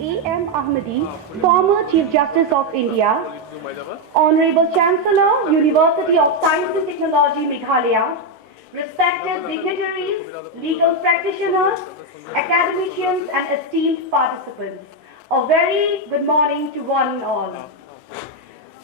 A.M. Ahmadi, former Chief Justice of India, Honorable Chancellor, University of Science and Technology, Meghalaya, respected dignitaries, legal practitioners, academicians, and esteemed participants. A very good morning to one and all.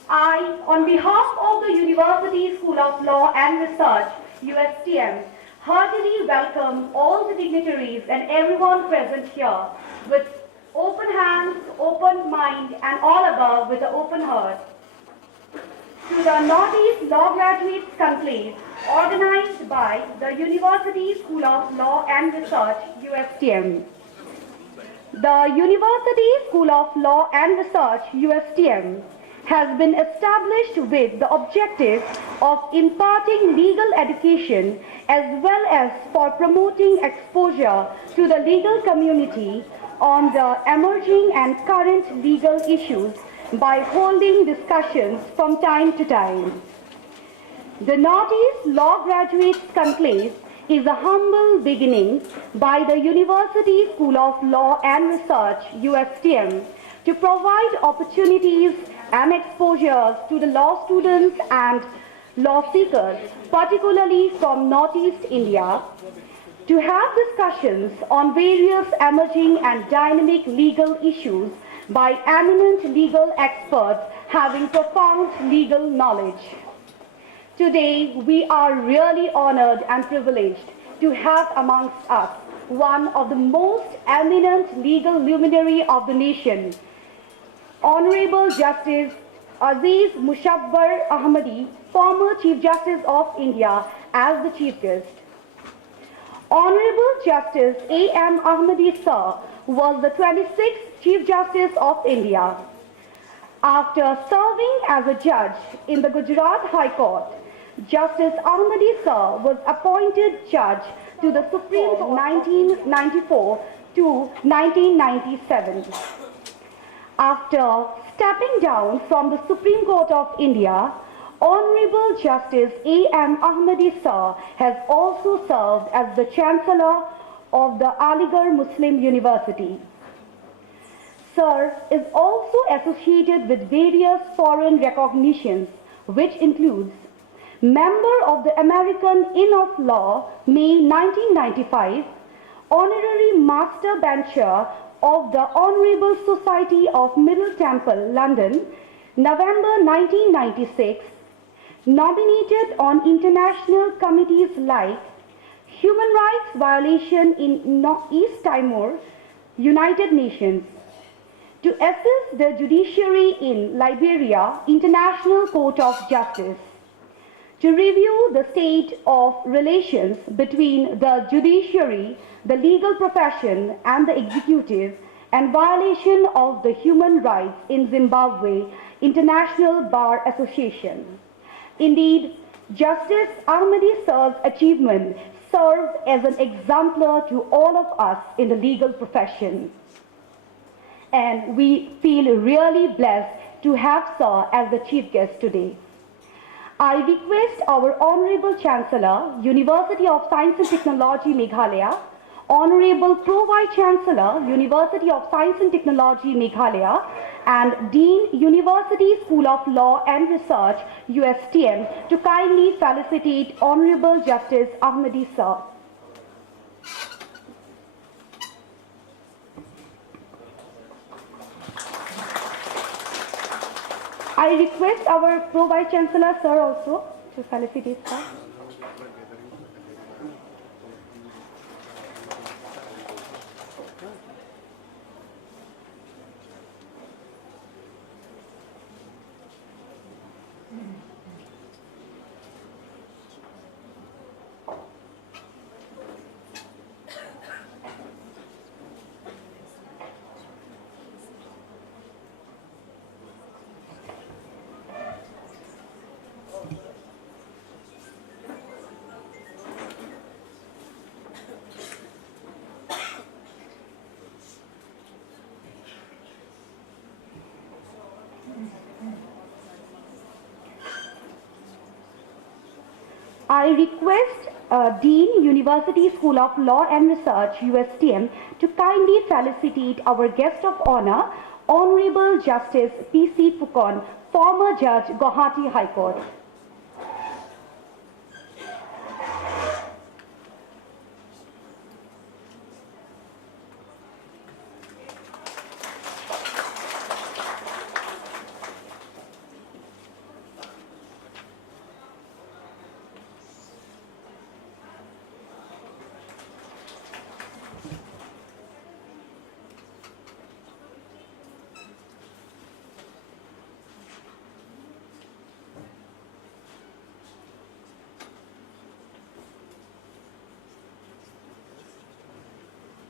I, on behalf of the University School of Law and Research, USTM, heartily welcome all the dignitaries and everyone present here with open hands, open mind, and all above with an open heart. To the Northeast Law Graduates Conclave, organized by the University School of Law and Research, USTM. The University School of Law and Research, USTM, has been established with the objective of imparting legal education as well as for promoting exposure to the legal community on the emerging and current legal issues by holding discussions from time to time. The Northeast Law Graduates Conclave is a humble beginning by the University School of Law and Research, USTM, to provide opportunities and exposures to the law students and law seekers, particularly from Northeast India, to have discussions on various emerging and dynamic legal issues by eminent legal experts having profound legal knowledge. Today, we are really honored and privileged to have amongst us one of the most eminent legal luminary of the nation, Honorable Justice Aziz Mushabbar Ahmadi, former Chief Justice of India, as the Chief Guest. Honorable Justice A.M. Ahmadi Sir was the 26th Chief Justice of India. After serving as a judge in the Gujarat High Court, Justice Ahmadi Sir was appointed judge to the Supreme Court 1994 to 1997. After stepping down from the Supreme Court of India, Honorable Justice A.M. Ahmadi Sir has also served as the Chancellor of the Aligarh Muslim University. Sir is also associated with various foreign recognitions, which includes Member of the American Inn of Law, May 1995, Honorary Master Bencher of the Honourable Society of Middle Temple, London, November 1996, nominated on international committees like Human Rights Violation in East Timor, United Nations, to assist the judiciary in Liberia, International Court of Justice, to review the state of relations between the judiciary, the legal profession, and the executive, and violation of the human rights in Zimbabwe, International Bar Association. Indeed, Justice Ahmadi Sir's achievement serves as an exemplar to all of us in the legal profession. and we feel really blessed to have Sir as the chief guest today. I request our Honorable Chancellor, University of Science and Technology, Meghalaya, Honorable Pro-Vice Chancellor, University of Science and Technology, Meghalaya, and Dean, University School of Law and Research, USTM, to kindly felicitate Honorable Justice Ahmadi Sir. I request our Pro-Vice Chancellor, Sir, also to felicitate Sir. I request Dean, University School of Law and Research, USTM, to kindly felicitate our guest of honor, Honorable Justice P.C. Phukon, former Judge, Guwahati High Court.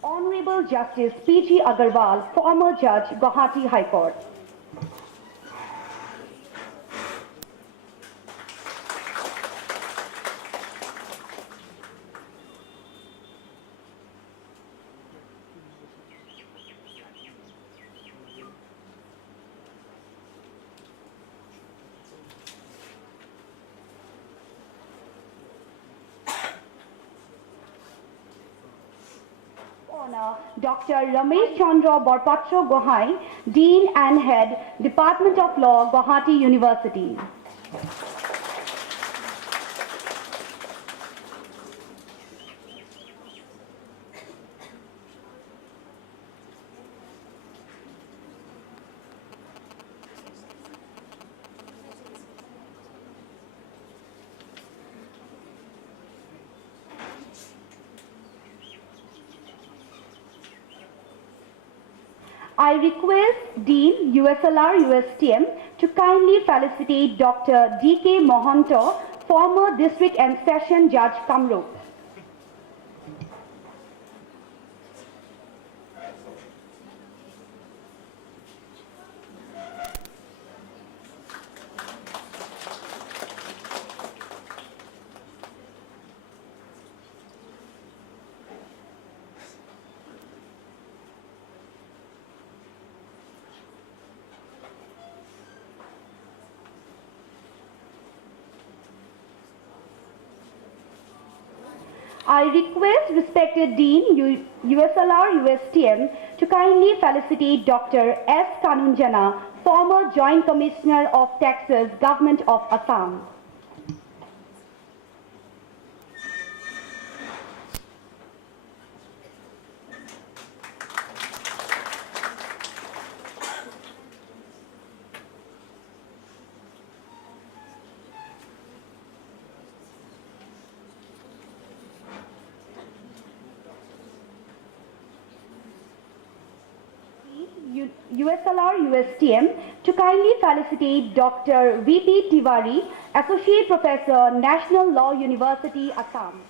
Honorable Justice P.G. Agarwal, former Judge, Guwahati High Court. Dr. Ramesh Chandra Borpatro Gohai, Dean and Head, Department of Law, Guwahati University. I request Dean, USLR, USTM, to kindly felicitate Dr. D.K. Mohanto, former District and Session Judge, Kamrup. I request respected Dean, USLR, USTM, to kindly felicitate Dr. S. Kanunjana, former Joint Commissioner of Taxes, Government of Assam. USLR, USTM, to kindly felicitate Dr. V.P. Tiwari, Associate Professor, National Law University, Assam.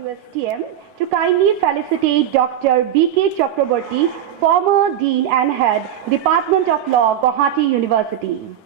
USTM to kindly felicitate Dr. B.K. Chakraborty, former Dean and Head, Department of Law, Guwahati University.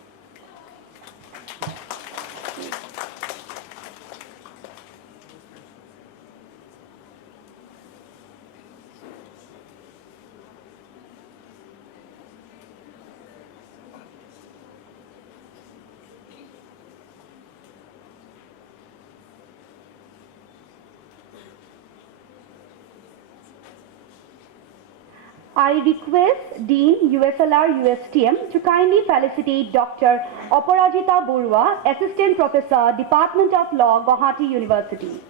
I request Dean USLR USTM to kindly felicitate Dr. Aparajita Borua, Assistant Professor, Department of Law, Guwahati University.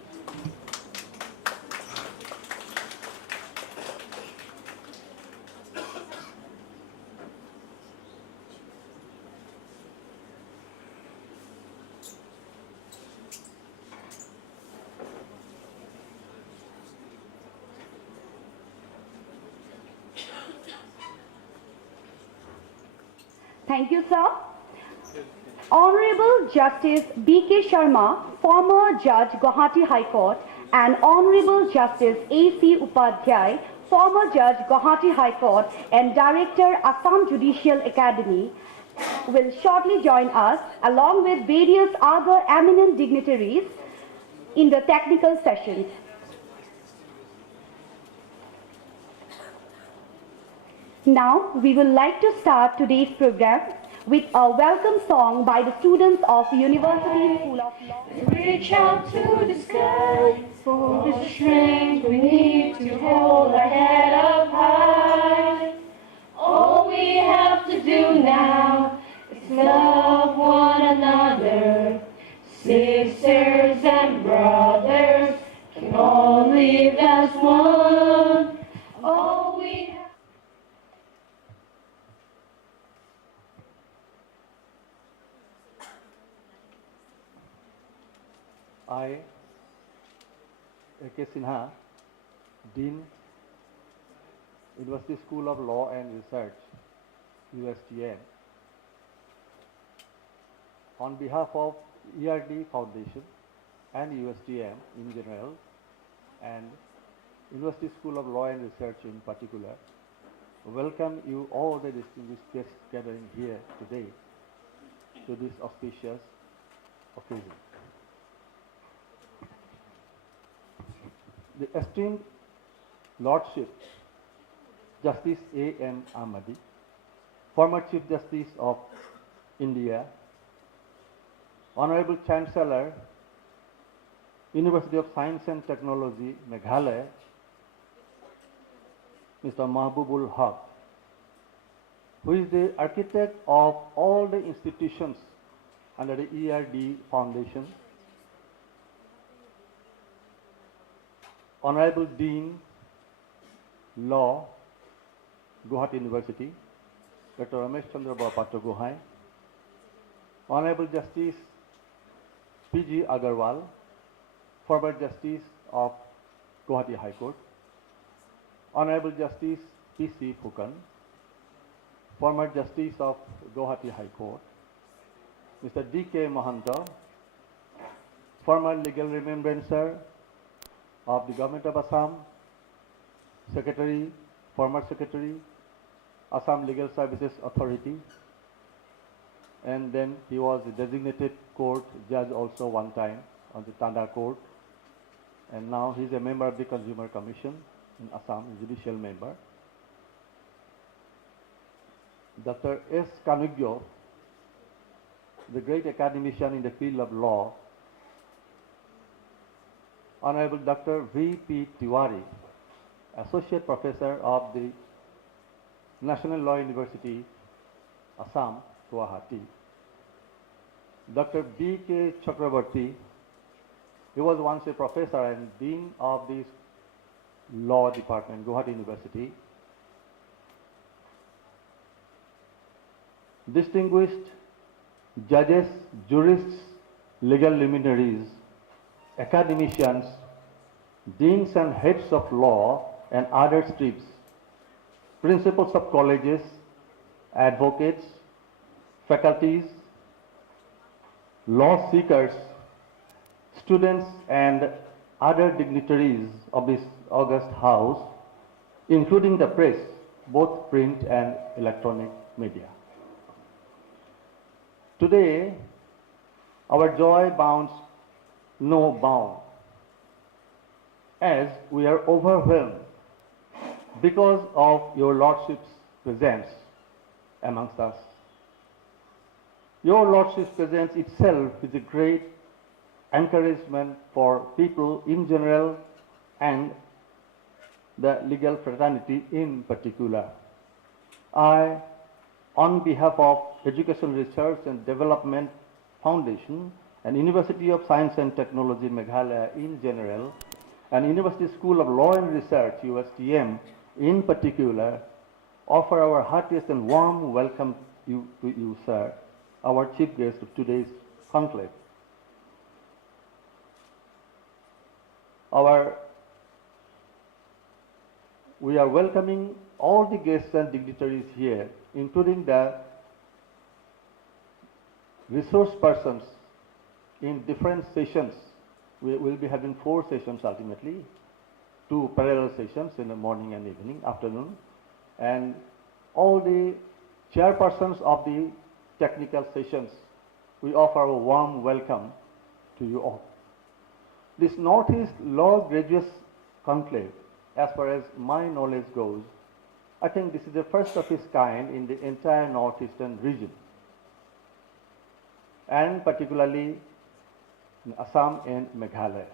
Thank you, sir. Honorable Justice B.K. Sharma, former Judge, Guwahati High Court, and Honorable Justice A.C. Upadhyay, former Judge, Guwahati High Court, and Director, Assam Judicial Academy, will shortly join us, along with various other eminent dignitaries, in the technical sessions. Now, we would like to start today's program with a welcome song by the students of University School of Law. Reach out to the sky for the strength we need to hold our head up high. All we have to do now is love one another. Sisters and brothers can all live as one. All we have I, A.K. Sinha, Dean, University School of Law and Research, USTM, on behalf of ERD Foundation and USTM in general, and University School of Law and Research in particular, welcome you all the distinguished guests gathering here today to this auspicious occasion. The esteemed Lordship Justice A.M. Ahmadi, former Chief Justice of India, Honorable Chancellor, University of Science and Technology, Meghalaya, Mr. Mahbubul Haq, who is the architect of all the institutions under the ERD Foundation, Honorable Dean, Law, Guwahati University, Dr. Ramesh Chandra Bapatra Gohai, Honorable Justice P.G. Agarwal, former Justice of Guwahati High Court, Honorable Justice P.C. Phukan, former Justice of Guwahati High Court, Mr. D.K. Mahanta, former Legal Remembrancer of the Government of Assam, Secretary, former Secretary, Assam Legal Services Authority, and then he was a designated court judge also one time on the Tanda Court, and now he is a member of the Consumer Commission in Assam, a judicial member. Dr. S. Kanugyo, the great academician in the field of law, Honorable Dr. V.P. Tiwari, Associate Professor of the National Law University, Assam, Guwahati. Dr. B.K. Chakraborty, he was once a professor and Dean of the Law Department, Guwahati University. Distinguished judges, jurists, legal luminaries, academicians, deans and heads of law and other streams, principals of colleges, advocates, faculties, law seekers, students and other dignitaries of this august house, including the press, both print and electronic media. Today, our joy bounds no bound, as we are overwhelmed because of your Lordship's presence amongst us. Your Lordship's presence itself is a great encouragement for people in general and the legal fraternity in particular. I, on behalf of Education Research and Development Foundation and University of Science and Technology Meghalaya in general, and University School of Law and Research, USTM in particular, offer our heartiest and warm welcome to you, sir, our chief guest of today's conclave. We are welcoming all the guests and dignitaries here, including the resource persons in different sessions. We will be having 4 sessions ultimately, 2 parallel sessions in the morning and evening, afternoon, and all the chairpersons of the technical sessions. We offer a warm welcome to you all. This Northeast Law Graduates Conclave, as far as my knowledge goes, I think this is the first of its kind in the entire northeastern region, and particularly in Assam and Meghalaya.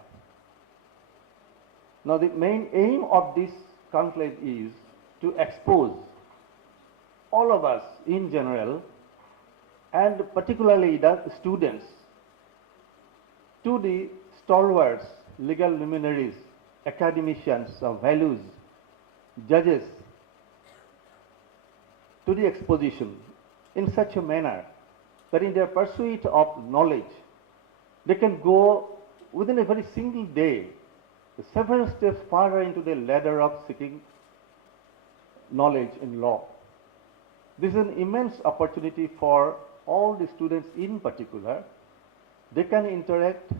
Now, the main aim of this conclave is to expose all of us in general, and particularly the students, to the stalwarts, legal luminaries, academicians of values, judges, to the exposition in such a manner that in their pursuit of knowledge, they can go within a very single day several steps farther into the ladder of seeking knowledge in law. This is an immense opportunity for all the students in particular. They can interact,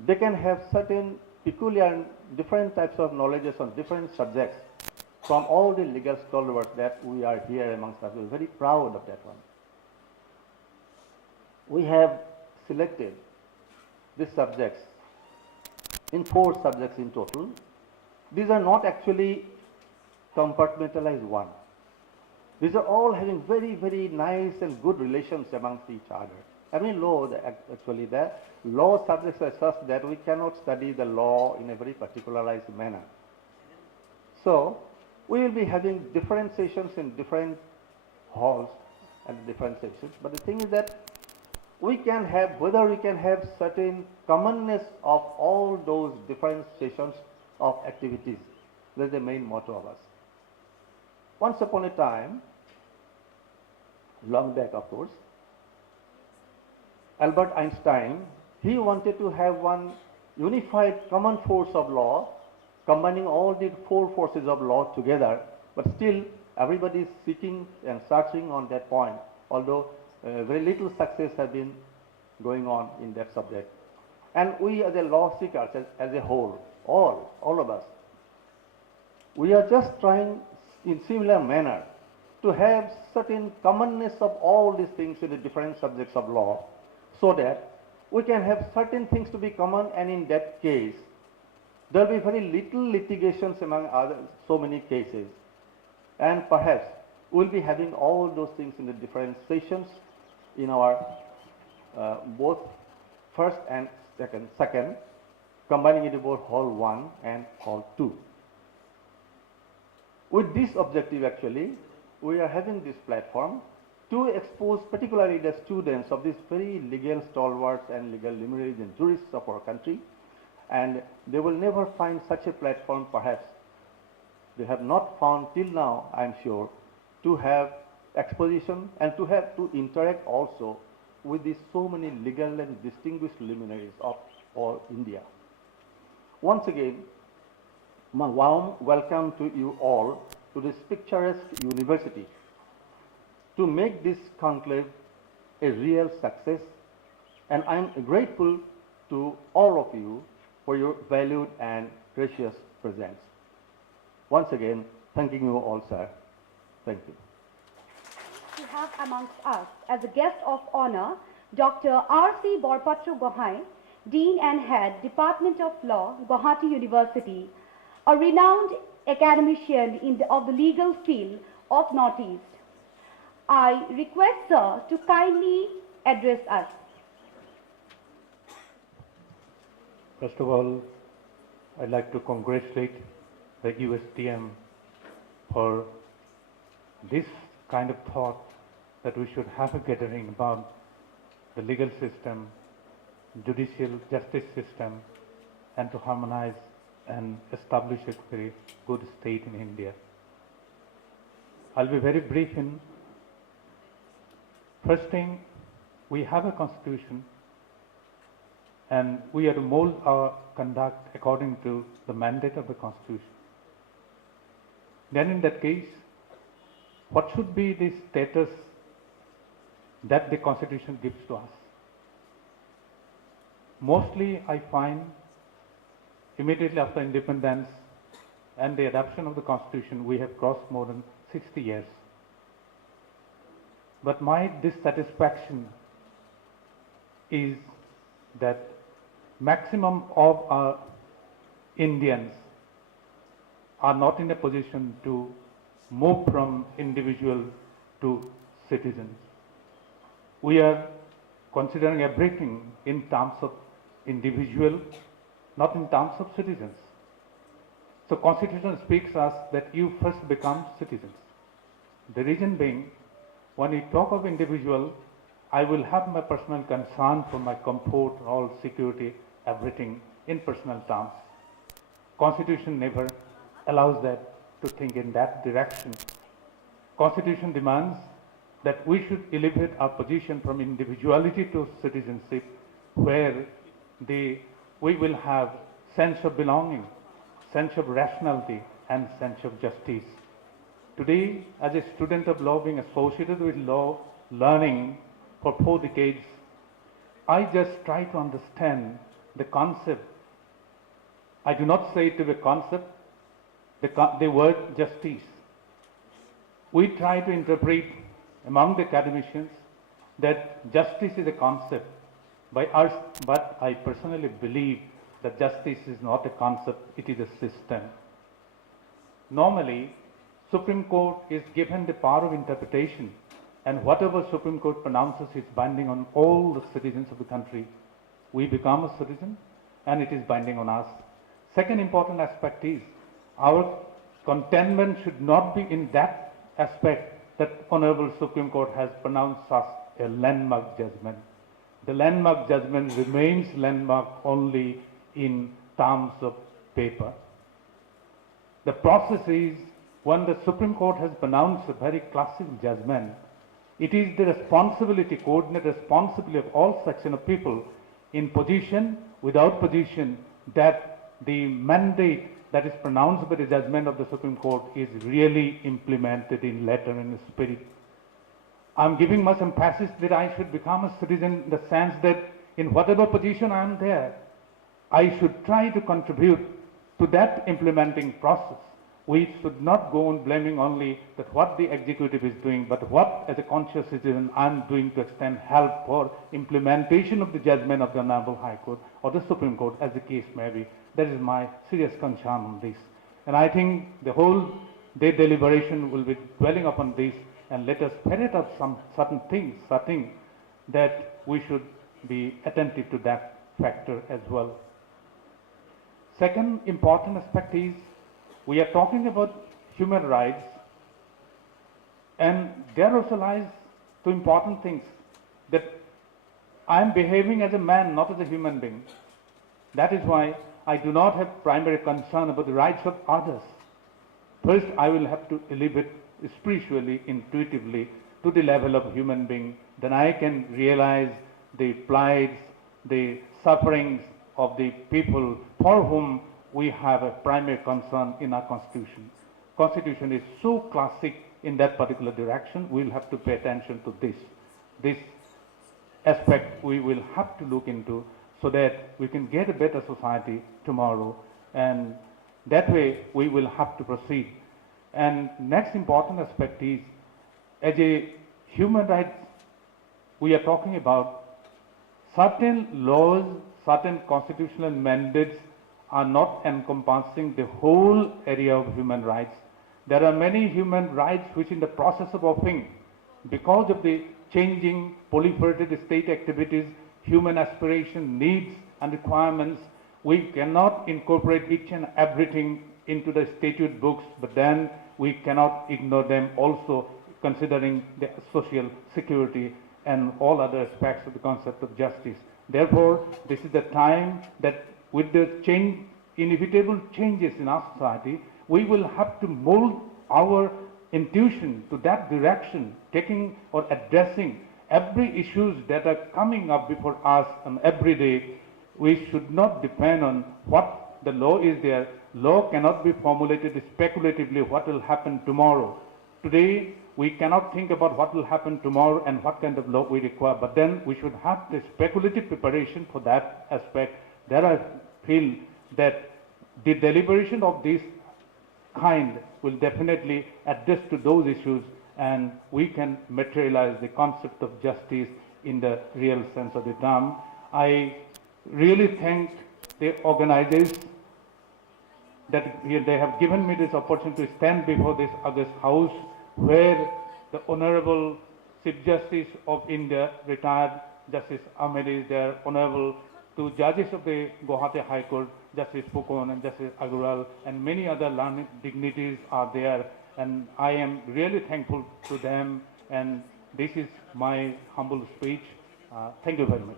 they can have certain peculiar different types of knowledges on different subjects from all the legal stalwarts that we are here amongst us. We are very proud of that one. We have selected these subjects in 4 subjects in total. These are not actually compartmentalized one. These are all having very, very nice and good relations amongst each other. I mean, actually the law subjects are such that we cannot study the law in a very particularized manner. So, we will be having different sessions in different halls and different sections. But the thing is that we can have, whether we can have certain commonness of all those different sessions of activities. That's the main motto of us. Once upon a time, long back of course, Albert Einstein, he wanted to have one unified common force of law, combining all the 4 forces of law together, but still everybody is seeking and searching on that point, although very little success has been going on in that subject. And we as a law seekers, as a whole, all of us, we are just trying in similar manner to have certain commonness of all these things in the different subjects of law, so that we can have certain things to be common, and in that case, there will be very little litigations among other so many cases. And perhaps we'll be having all those things in the different sessions in our both first and second, combining it both hall 1 and hall 2. With this objective actually, we are having this platform to expose particularly the students of these very legal stalwarts and legal luminaries and jurists of our country, and they will never find such a platform perhaps. They have not found till now, I am sure, to have exposition and to have to interact also with these so many legal and distinguished luminaries of all India. Once again, my warm welcome to you all to this picturesque university to make this conclave a real success, and I am grateful to all of you for your valued and precious presence. Once again, thanking you all, sir. Thank you. We have amongst us, as a guest of honor, Dr. R.C. Borpatro Gohain, Dean and Head, Department of Law, Guwahati University, a renowned academician of the legal field of Northeast. I request sir to kindly address us. First of all, I'd like to congratulate the USTM for this kind of thought that we should have a gathering about the legal system, judicial justice system, and to harmonize and establish a very good state in India. I'll be very brief in. First thing, we have a constitution and we are to mold our conduct according to the mandate of the constitution. Then in that case, what should be the status that the constitution gives to us? Mostly I find immediately after independence and the adoption of the constitution, we have crossed more than 60 years. But my dissatisfaction is that maximum of our Indians are not in a position to move from individual to citizens. We are considering everything in terms of individual, not in terms of citizens. So Constitution speaks us that you first become citizens. The reason being, when we talk of individual, I will have my personal concern for my comfort, all security, everything in personal terms. Constitution never allows that to think in that direction. Constitution demands that we should elevate our position from individuality to citizenship, where we will have sense of belonging, sense of rationality, and sense of justice. Today, as a student of law, being associated with law, learning for 4 decades, I just try to understand the concept. I do not say it to be a concept, the word justice. We try to interpret among the academicians that justice is a concept by us, but I personally believe that justice is not a concept, it is a system. Normally, Supreme Court is given the power of interpretation, and whatever Supreme Court pronounces is binding on all the citizens of the country. We become a citizen and it is binding on us. Second important aspect is our contentment should not be in that aspect that Honorable Supreme Court has pronounced us a landmark judgment. The landmark judgment remains landmark only in terms of paper. The process is, when the Supreme Court has pronounced a very classic judgment, it is the responsibility, coordinate responsibility of all section of people in position, without position, that the mandate that is pronounced by the judgment of the Supreme Court is really implemented in letter and spirit. I'm giving much emphasis that I should become a citizen in the sense that in whatever position I am there, I should try to contribute to that implementing process. We should not go on blaming only that what the executive is doing, but what as a conscious citizen I am doing to extend help for implementation of the judgment of the Honorable High Court or the Supreme Court, as the case may be. That is my serious concern on this. And I think the whole day deliberation will be dwelling upon this, and let us ferret out some certain things that we should be attentive to that factor as well. Second important aspect is, we are talking about human rights, and there also lies two important things, that I am behaving as a man, not as a human being. That is why I do not have primary concern about the rights of others. First, I will have to elevate spiritually, intuitively, to the level of human being. Then I can realize the plights, the sufferings of the people for whom we have a primary concern in our Constitution. Constitution is so classic in that particular direction, we will have to pay attention to this. This aspect we will have to look into so that we can get a better society tomorrow, and that way we will have to proceed. And next important aspect is, as a human rights, we are talking about certain laws, certain constitutional mandates are not encompassing the whole area of human rights. There are many human rights which in the process of offering, because of the changing proliferated state activities, human aspiration, needs and requirements, we cannot incorporate each and everything into the statute books, but then we cannot ignore them also, considering the social security and all other aspects of the concept of justice. Therefore, this is the time that with the inevitable changes in our society, we will have to mold our intuition to that direction, taking or addressing every issues that are coming up before us on every day. We should not depend on what the law is there. Law cannot be formulated speculatively what will happen tomorrow. Today, we cannot think about what will happen tomorrow and what kind of law we require, but then we should have the speculative preparation for that aspect. There I feel that the deliberation of this kind will definitely address to those issues, and we can materialize the concept of justice in the real sense of the term. I really thank the organizers that they have given me this opportunity to stand before this August House, where the Honorable Chief Justice of India, retired Justice Ahmed is there, Honorable two judges of the Guwahati High Court, Justice Pukon and Justice Agarwal, and many other learned dignitaries are there, and I am really thankful to them, and this is my humble speech. Thank you very much.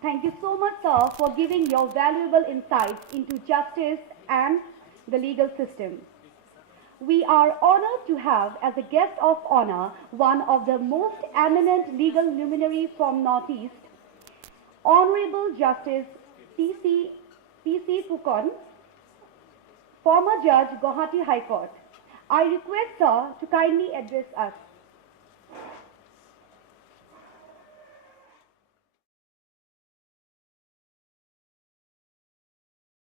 Thank you so much, sir, for giving your valuable insights into justice and the legal system. We are honored to have as a guest of honor one of the most eminent legal luminary from Northeast, Honorable Justice P.C. Pukon, former Judge, Guwahati High Court. I request sir to kindly address us.